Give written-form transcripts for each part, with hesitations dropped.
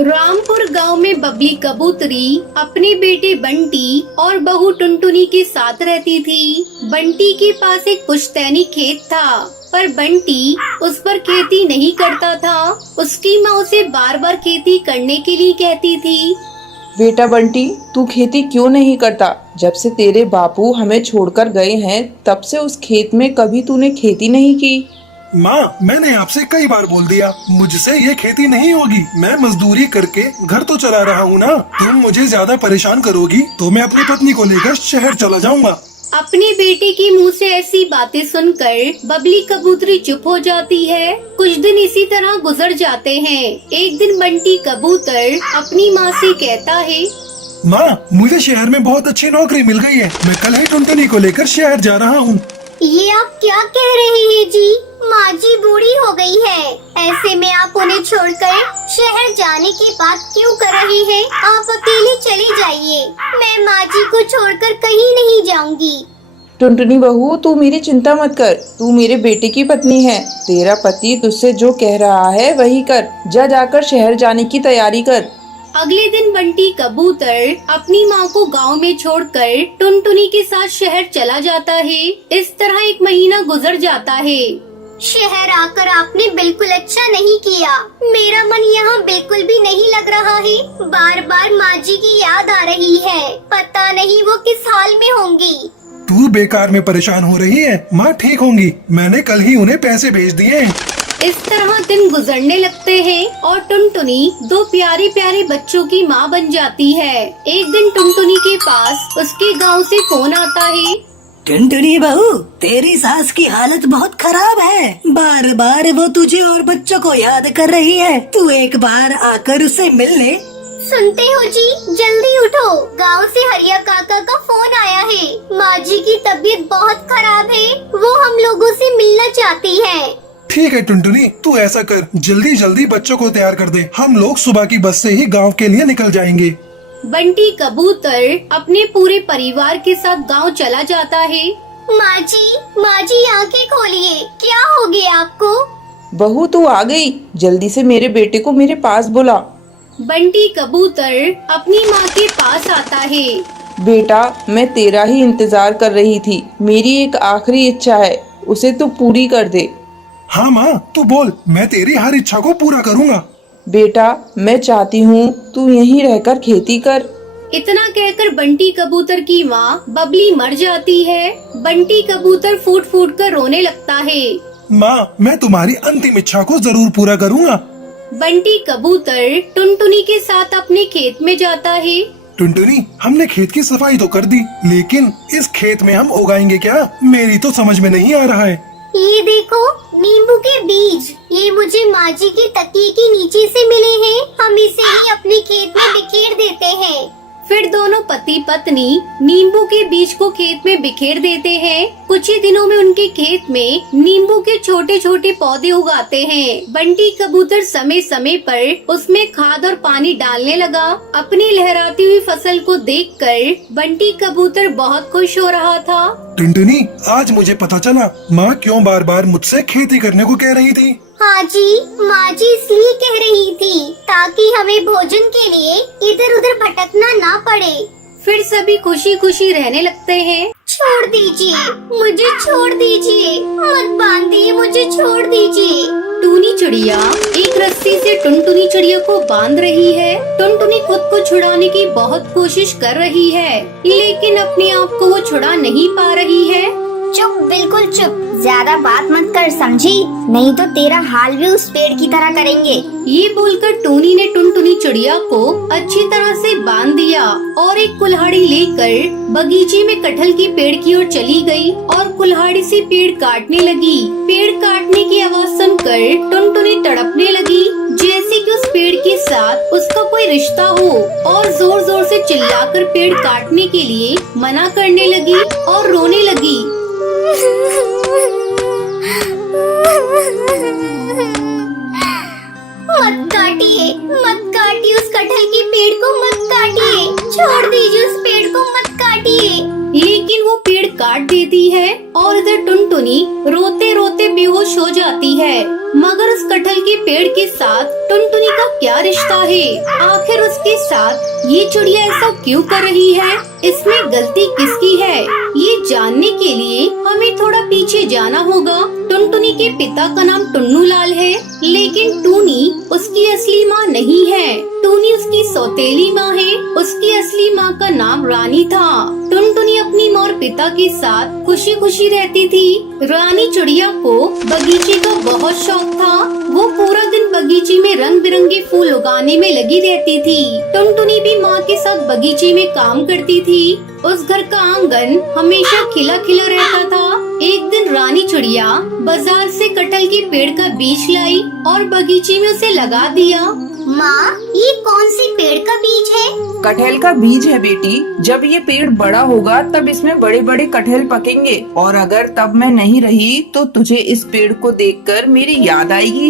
रामपुर गांव में बबली कबूतरी अपने बेटे बंटी और बहू टुनटुनी के साथ रहती थी। बंटी के पास एक पुश्तैनी खेत था, पर बंटी उस पर खेती नहीं करता था। उसकी माँ उसे बार बार खेती करने के लिए कहती थी। बेटा बंटी, तू खेती क्यों नहीं करता? जब से तेरे बापू हमें छोड़कर गए हैं, तब से उस खेत में कभी तूने खेती नहीं की। माँ, मैंने आपसे कई बार बोल दिया, मुझसे ये खेती नहीं होगी। मैं मजदूरी करके घर तो चला रहा हूँ ना। तुम मुझे ज्यादा परेशान करोगी तो मैं अपनी पत्नी को लेकर शहर चला जाऊँगा। अपने बेटे के मुंह से ऐसी बातें सुनकर बबली कबूतरी चुप हो जाती है। कुछ दिन इसी तरह गुजर जाते हैं। एक दिन बंटी कबूतर अपनी माँ से कहता है, माँ, मुझे शहर में बहुत अच्छी नौकरी मिल गई है। मैं कल ही टुनटुनी को लेकर शहर जा रहा हूँ। ये आप क्या कह रहे हैं जी? माँ जी बूढ़ी हो गई है, ऐसे में आप उन्हें छोड़कर शहर जाने की बात क्यों कर रहे हैं? आप अकेले चली जाइए, मैं माँ जी को छोड़कर कहीं नहीं जाऊंगी। टुनटुनी बहू, तू मेरी चिंता मत कर। तू मेरे बेटे की पत्नी है। तेरा पति तुझसे जो कह रहा है वही कर। जाकर शहर जाने की तैयारी कर। अगले दिन बंटी कबूतर अपनी माँ को गांव में छोड़कर टुनटुनी के साथ शहर चला जाता है। इस तरह एक महीना गुजर जाता है। शहर आकर आपने बिल्कुल अच्छा नहीं किया। मेरा मन यहाँ बिल्कुल भी नहीं लग रहा है। बार बार माँ जी की याद आ रही है। पता नहीं वो किस हाल में होंगी। तू बेकार में परेशान हो रही है। माँ ठीक होंगी, मैंने कल ही उन्हें पैसे भेज दिए। इस तरह दिन गुजरने लगते हैं और टुनटुनी दो प्यारे प्यारे बच्चों की माँ बन जाती है। एक दिन टुनटुनी के पास उसके गांव से फोन आता है। टुनटुनी बहू, तेरी सास की हालत बहुत खराब है। बार बार वो तुझे और बच्चों को याद कर रही है। तू एक बार आकर उससे मिल ले। सुनते हो जी, जल्दी उठो। गांव से हरिया काका का फोन आया है। माँ जी की तबीयत बहुत खराब है। वो हम लोगों से मिलना चाहती है। ठीक है टुनटुनी, तू ऐसा कर, जल्दी जल्दी बच्चों को तैयार कर दे। हम लोग सुबह की बस से ही गांव के लिए निकल जाएंगे। बंटी कबूतर अपने पूरे परिवार के साथ गांव चला जाता है। माँ जी आंखें खोलिए, क्या हो गया आपको? बहू, तू आ गई। जल्दी से मेरे बेटे को मेरे पास बुला। बंटी कबूतर अपनी माँ के पास आता है। बेटा, मैं तेरा ही इंतजार कर रही थी। मेरी एक आखिरी इच्छा है, उसे तू पूरी कर दे। हाँ माँ, तू बोल, मैं तेरी हर इच्छा को पूरा करूँगा। बेटा, मैं चाहती हूँ तू यहीं रहकर खेती कर। इतना कहकर बंटी कबूतर की माँ बबली मर जाती है। बंटी कबूतर फूट फूट कर रोने लगता है। माँ, मैं तुम्हारी अंतिम इच्छा को जरूर पूरा करूँगा। बंटी कबूतर टुनटुनी के साथ अपने खेत में जाता है। टुनटुनी, हमने खेत की सफाई तो कर दी, लेकिन इस खेत में हम उगाएंगे क्या? मेरी तो समझ में नहीं आ रहा है। ये देखो, नींबू के बीज। ये मुझे माँ जी के तकिए के नीचे से मिले हैं। हम इसे ही अपने खेत में बिखेर देते हैं। फिर दोनों पति पत्नी नींबू के बीज को खेत में बिखेर देते हैं। कुछ ही दिनों में उनके खेत में नींबू के छोटे छोटे पौधे उगाते हैं। बंटी कबूतर समय समय पर उसमें खाद और पानी डालने लगा। अपनी लहराती हुई फसल को देखकर बंटी कबूतर बहुत खुश हो रहा था। टुनटुनी, आज मुझे पता चला माँ क्यों बार बार मुझसे खेती करने को कह रही थी। हाँ जी, माँ जी इसलिए कह रही थी ताकि हमें भोजन के लिए इधर उधर भटकना ना पड़े। फिर सभी खुशी खुशी रहने लगते हैं। छोड़ दीजिए, मुझे छोड़ दीजिए, मत बांधिए, मुझे छोड़ दीजिए। टूनी चिड़िया एक रस्सी से टुनटुनी चिड़िया को बांध रही है। टुनटुनी खुद को छुड़ाने की बहुत कोशिश कर रही है, लेकिन अपने आप को वो छुड़ा नहीं पा रही है। चुप, बिल्कुल चुप। ज्यादा बात मत कर, समझी? नहीं तो तेरा हाल भी उस पेड़ की तरह करेंगे। ये बोलकर टूनी ने टुनटुनी चिड़िया को अच्छी तरह से बांध दिया और एक कुल्हाड़ी लेकर बगीचे में कटहल की पेड़ की ओर चली गई और कुल्हाड़ी से पेड़ काटने लगी। पेड़ काटने की आवाज सुनकर टुनटुनी तड़पने लगी, जैसे कि उस पेड़ के साथ उसका कोई रिश्ता हो, और जोर जोर से चिल्लाकर पेड़ काटने के लिए मना करने लगी और रोने लगी। मत काटिए उस कटहल के पेड़ को, मत काटिए। छोड़ दीजिए उस पेड़ को, मत काटिए। लेकिन वो पेड़ काट देती है और इधर टुनटुनी रोते रोते बेहोश हो जाती है। मगर उस कटहल के पेड़ के साथ टुनटुनी का क्या रिश्ता है? आखिर उसके साथ ये चिड़िया ऐसा क्यों कर रही है? इसमें गलती किसकी है? ये जानने के लिए हमें थोड़ा पीछे जाना होगा। टुनटुनी के पिता का नाम टुन्नू लाल है, लेकिन टूनी उसकी असली माँ नहीं है। टूनी उसकी सौतेली माँ है। उसकी असली माँ का नाम रानी था। टुनटुनी अपनी माँ और पिता के साथ खुशी खुशी रहती थी। रानी चिड़िया को बगीचे का बहुत शौक था। वो पूरा दिन बगीचे में रंग बिरंगे फूल उगाने में लगी रहती थी। टुनटुनी भी माँ के साथ बगीचे में काम करती थी। उस घर का आंगन हमेशा खिला खिला रहता था। एक दिन रानी चिड़िया बाजार से कटहल के पेड़ का बीज लाई और बगीचे में उसे लगा दिया। माँ, ये कौन सी पेड़ का बीज है? कटहल का बीज है बेटी। जब ये पेड़ बड़ा होगा तब इसमें बड़े बड़े कटहल पकेंगे, और अगर तब मैं नहीं रही तो तुझे इस पेड़ को देखकर मेरी याद आएगी।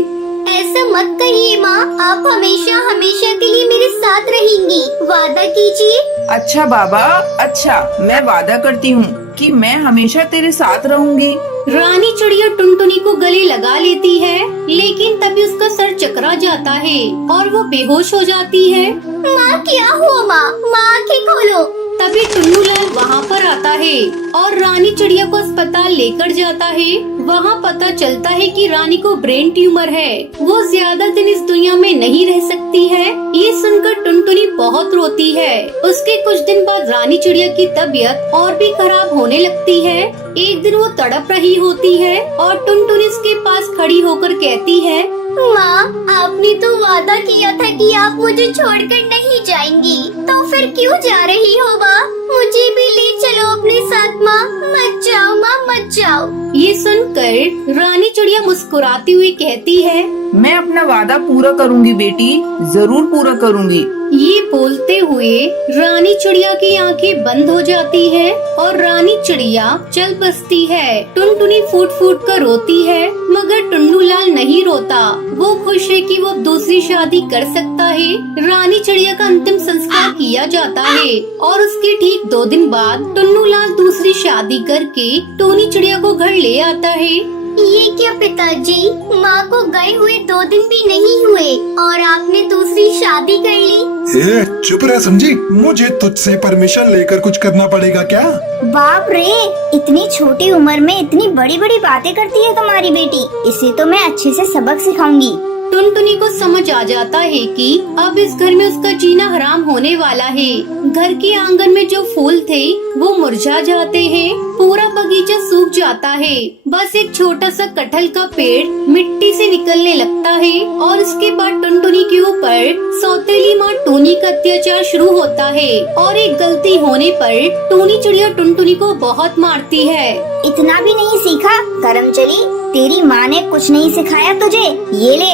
ऐसा मत कहिए माँ, आप हमेशा हमेशा के लिए मेरे साथ रहेंगी। वादा कीजिए। अच्छा बाबा, अच्छा, मैं वादा करती हूँ कि मैं हमेशा तेरे साथ रहूंगी। रानी चिड़िया टुनटुनी को गले लगा लेती है, लेकिन तभी उसका सर चकरा जाता है और वो बेहोश हो जाती है। माँ, क्या हुआ माँ? माँ, आँखें खोलो। तभी टुन्नू लाल वहाँ पर आता है और रानी चिड़िया को अस्पताल लेकर जाता है। वहाँ पता चलता है कि रानी को ब्रेन ट्यूमर है। वो ज्यादा दिन इस दुनिया में नहीं रह सकती है। ये सुनकर टुनटुनी बहुत रोती है। उसके कुछ दिन बाद रानी चिड़िया की तबीयत और भी खराब होने लगती है। एक दिन वो तड़प रही होती है और टुनटुनी उसके पास खड़ी होकर कहती है, माँ, आपने तो वादा किया था कि आप मुझे छोड़कर नहीं जाएंगी, तो फिर क्यों जा रही हो माँ? मुझे भी ले चलो अपने साथ माँ। मत जाओ माँ, मत जाओ। ये सुनकर रानी चिड़िया मुस्कुराती हुई कहती है, मैं अपना वादा पूरा करूंगी बेटी, जरूर पूरा करूंगी। ये बोलते हुए रानी चिड़िया की आंखें बंद हो जाती है और रानी चिड़िया चल बसती है। टुनटुनी फूट फूट कर रोती है, मगर टुन्नू लाल नहीं रोता। वो खुश है कि वो दूसरी शादी कर सकता है। रानी चिड़िया का अंतिम संस्कार किया जाता है और उसके ठीक 2 दिन बाद टुन्नू लाल दूसरी शादी करके टूनी चिड़िया को घर ले आता है। ये क्या पिताजी, माँ को गए हुए 2 दिन भी नहीं हुए और आपने दूसरी शादी कर ली? ए, चुप रह समझी। मुझे तुझसे परमिशन लेकर कुछ करना पड़ेगा क्या? बाप रे, इतनी छोटी उम्र में इतनी बड़ी बड़ी बातें करती है तुम्हारी बेटी। इसे तो मैं अच्छे से सबक सिखाऊंगी। टुनटुनी को समझ आ जाता है कि अब इस घर में उसका जीना हराम होने वाला है। घर के आंगन में जो फूल थे वो मुरझा जाते हैं। पूरा बगीचा सूख जाता है। बस एक छोटा सा कटहल का पेड़ मिट्टी से निकलने लगता है और इसके बाद टुनटुनी के ऊपर सौतेली माँ टूनी का अत्याचार शुरू होता है और एक गलती होने पर टूनी चिड़िया टुनटुनी को बहुत मारती है। इतना भी नहीं सीखा करमचली? तेरी माँ ने कुछ नहीं सिखाया तुझे? ये ले।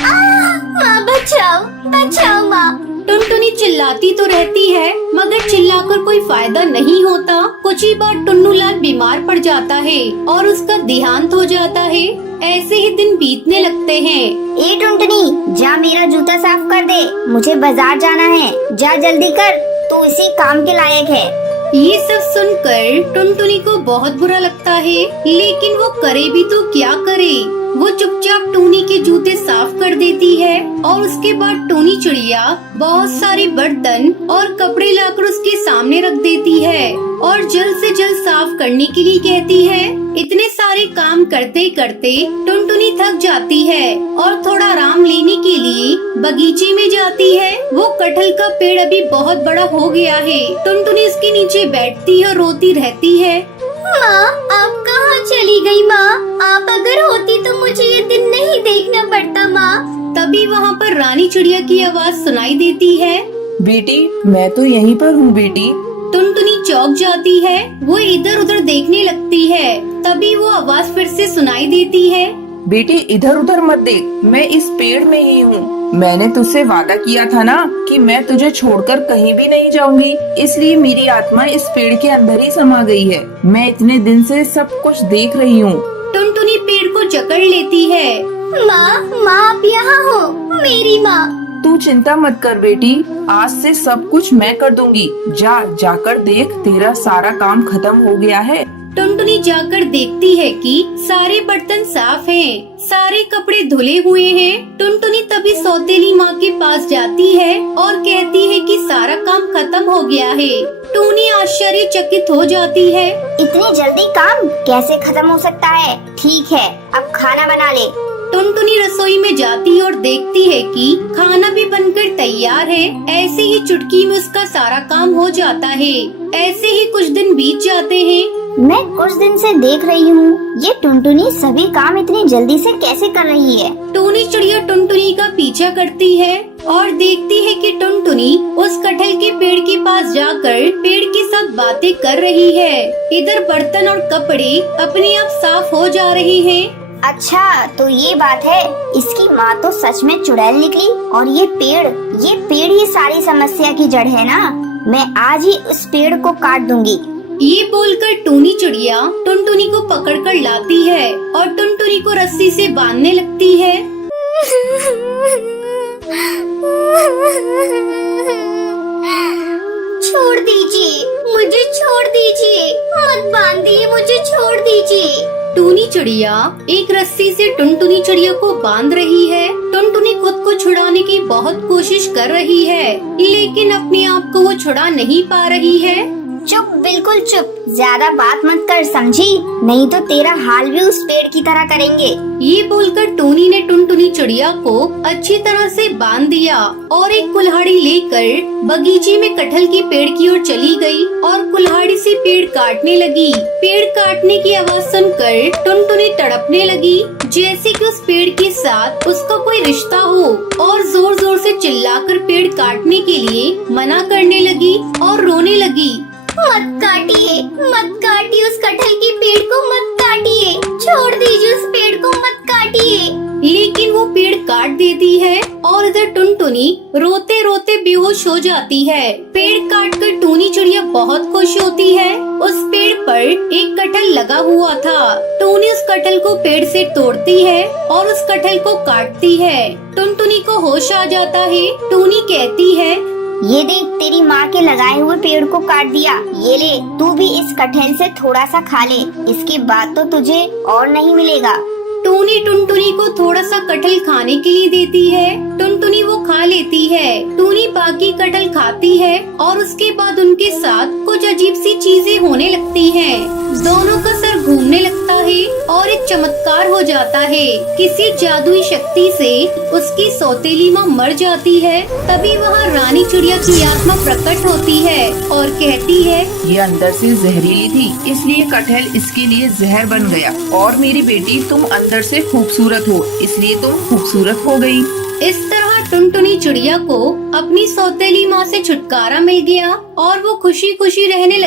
माँ, बचाओ, बचाओ माँ। टुनटुनी चिल्लाती तो रहती है, मगर चिल्लाकर कोई फायदा नहीं होता। कुछ ही बार टुन्नू लाल बीमार पड़ जाता है और उसका देहांत हो जाता है। ऐसे ही दिन बीतने लगते हैं। ए टुनटुनी, जा मेरा जूता साफ कर दे। मुझे बाजार जाना है। जा जल्दी कर, तू इसी काम के लायक है। ये सब सुनकर टुनटुनी को बहुत बुरा लगता है, लेकिन वो करे भी तो क्या करे। वो चुपचाप टूनी के जूते साफ कर देती है और उसके बाद टूनी चिड़िया बहुत सारे बर्तन और कपड़े लाकर उसके सामने रख देती है और जल्द से जल्द साफ करने के लिए कहती है। इतने सारे काम करते करते टुनटुनी थक जाती है और थोड़ा आराम लेने के लिए बगीचे में जाती है। वो कटहल का पेड़ अभी बहुत बड़ा हो गया है। टुनटुनी उसके नीचे बैठती है और रोती रहती है। माँ, आप कहाँ चली गई माँ? आप अगर होती तो मुझे ये दिन नहीं देखना पड़ता माँ। तभी वहाँ पर रानी चिड़िया की आवाज सुनाई देती है। बेटी, मैं तो यहीं पर हूँ बेटी। टुनटुनी चौंक जाती है। वो इधर उधर देखने लगती है। तभी वो आवाज फिर से सुनाई देती है। बेटी, इधर उधर मत देख, मैं इस पेड़ में ही हूँ। मैंने तुझसे वादा किया था ना कि मैं तुझे छोड़कर कहीं भी नहीं जाऊंगी, इसलिए मेरी आत्मा इस पेड़ के अंदर ही समा गई है। मैं इतने दिन से सब कुछ देख रही हूँ। टुनटुनी पेड़ को जकड़ लेती है। माँ, माँ आप यहाँ हो, मेरी माँ। तू चिंता मत कर बेटी, आज से सब कुछ मैं कर दूंगी। जाकर देख, तेरा सारा काम खत्म हो गया है। टुनटुनी जाकर देखती है कि सारे बर्तन साफ हैं, सारे कपड़े धुले हुए हैं। टुनटुनी तभी सौतेली माँ के पास जाती है और कहती है कि सारा काम खत्म हो गया है। टूनी आश्चर्यचकित हो जाती है। इतनी जल्दी काम कैसे खत्म हो सकता है? ठीक है, अब खाना बना ले। टुनटुनी रसोई में जाती और देखती है कि खाना भी बनकर तैयार है। ऐसे ही चुटकी में उसका सारा काम हो जाता है। ऐसे ही कुछ दिन बीत जाते हैं। मैं कुछ दिन से देख रही हूँ, ये टुनटुनी सभी काम इतनी जल्दी से कैसे कर रही है? टूनी चिड़िया टुनटुनी का पीछा करती है और देखती है कि टुनटुनी उस कटहल के पेड़ के पास जाकर पेड़ के साथ बातें कर रही है। इधर बर्तन और कपड़े अपने आप साफ हो जा रहे हैं। अच्छा, तो ये बात है। इसकी माँ तो सच में चुड़ैल निकली और ये पेड़ ही सारी समस्या की जड़ है ना। मैं आज ही उस पेड़ को काट दूंगी। ये बोलकर टूनी चिड़िया टुनटुनी को पकड़कर लाती है और टुनटुनी को रस्सी से बांधने लगती है। छोड़ दीजिए, मुझे छोड़ दीजिए, मत बांधिए, मुझे छोड़ दीजिए। टूनी चिड़िया एक रस्सी से टुनटुनी चिड़िया को बांध रही है। टुनटुनी खुद को छुड़ाने की बहुत कोशिश कर रही है, लेकिन अपने आप को वो छुड़ा नहीं पा रही है। चुप, बिल्कुल चुप, ज्यादा बात मत कर, समझी? नहीं तो तेरा हाल भी उस पेड़ की तरह करेंगे। ये बोलकर टूनी ने टुनटुनी चिड़िया को अच्छी तरह से बांध दिया और एक कुल्हाड़ी लेकर बगीचे में कटहल के पेड़ की ओर चली गई और कुल्हाड़ी से पेड़ काटने लगी। पेड़ काटने की आवाज सुनकर टुनटुनी तड़पने लगी, जैसे कि उस पेड़ के साथ उसका कोई रिश्ता हो, और जोर जोर से चिल्लाकर पेड़ काटने के लिए मना करने लगी और रोने लगी। मत काटिए उस कटहल के पेड़ को, मत काटिए, छोड़ दीजिए उस पेड़ को, मत काटिए। लेकिन वो पेड़ काट देती है और इधर टुनटुनी रोते रोते बेहोश हो जाती है। पेड़ काटकर टूनी चिड़िया बहुत खुश होती है। उस पेड़ पर एक कटहल लगा हुआ था। टूनी उस कटहल को पेड़ से तोड़ती है और उस कटहल को काटती है। टुनटुनी को होश आ जाता है। टूनी कहती है, ये देख, तेरी माँ के लगाए हुए पेड़ को काट दिया। ये ले, तू भी इस कटहल से थोड़ा सा खा ले, इसके बाद तो तुझे और नहीं मिलेगा। टूनी टुनटुनी को थोड़ा सा कटहल खाने के लिए देती है। टुनटुनी वो खा लेती है। टूनी बाकी कटहल खाती है और उसके बाद उनके साथ कुछ अजीब सी चीजें होने लगती हैं। दोनों का सर घूमने लगता है और एक चमत्कार हो जाता है। किसी जादुई शक्ति से उसकी सौतेली माँ मर जाती है। तभी वहाँ रानी चिड़िया की आत्मा प्रकट होती है और कहती है, ये अंदर से जहरीली थी, इसलिए कटहल इसके लिए जहर बन गया। और मेरी बेटी, तुम अंदर से खूबसूरत हो, इसलिए तुम खूबसूरत हो गई। इस तरह टुनटुनी चिड़िया को अपनी सौतेली माँ से छुटकारा मिल गया और वो खुशी खुशी रहने लगी।